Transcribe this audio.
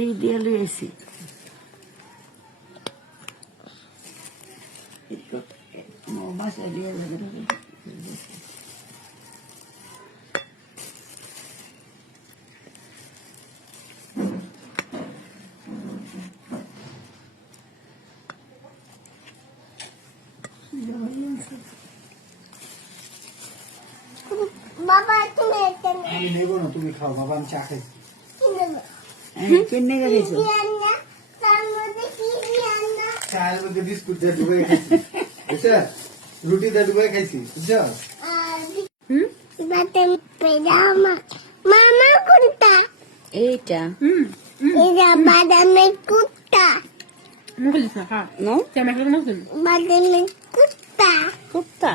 এই দিয়ে লইছি বাসা দিয়ে বাবা তুমি আমি নেব না, তুমি খাও বাবা, আমি চা খাই। কেনে গেছো চায়ের মধ্যে বিস্কুট দিয়ে ডুবে খাইছি, বুঝছো? রুটি দিয়ে ডুবে খাইছি, বুঝছো? মামা কোনটা এইটা এটা বাদামের কুত্তা নো বাদামের কুত্তা কুত্তা